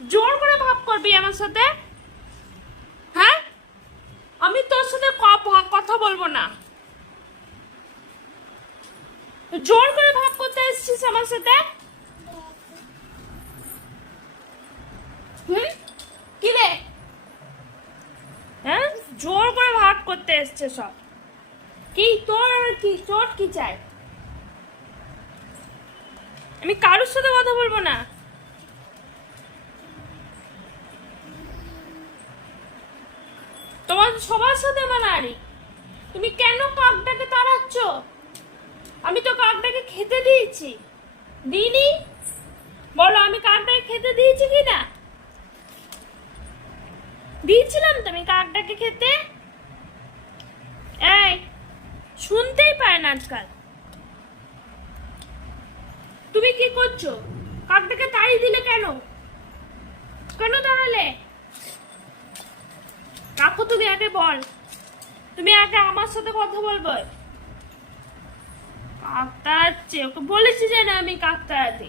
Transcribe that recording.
জোর করে ভাব করবি আমার সাথে? হ্যাঁ? আমি তোর সাথে কথা বলব না। জোর করে ভাব করতে এসেছিস আমার সাথে? হুম? কি রে? হ্যাঁ? জোর করে ভাগ করতে এসছে সব। কি তোর কি? চোট কি চাই? আমি কারোর সাথে কথা বলব না। তোমার সবার সাথে মানারি তুমি কেন কাকটাকে তাড়াচ্ছ? আমি তো কাকটাকে খেতে দিয়েছি। দিইনি? বলো, আমি কাকটাকে খেতে দিয়েছি কি না দিয়েছিলাম তুমি কাকটাকে খেতে। এই, শুনতেই পায় না আজকাল। তুমি কি করছ? কাকটাকে তাড়িয়ে দিলে কেন? কেন তাড়ালে? কাকু, তুমি আগে বল। তুমি আগে আমার সাথে কথা বলব। কাক তাড়াচ্ছে ওকে বলেছি যে না আমি কাক তাড়াতে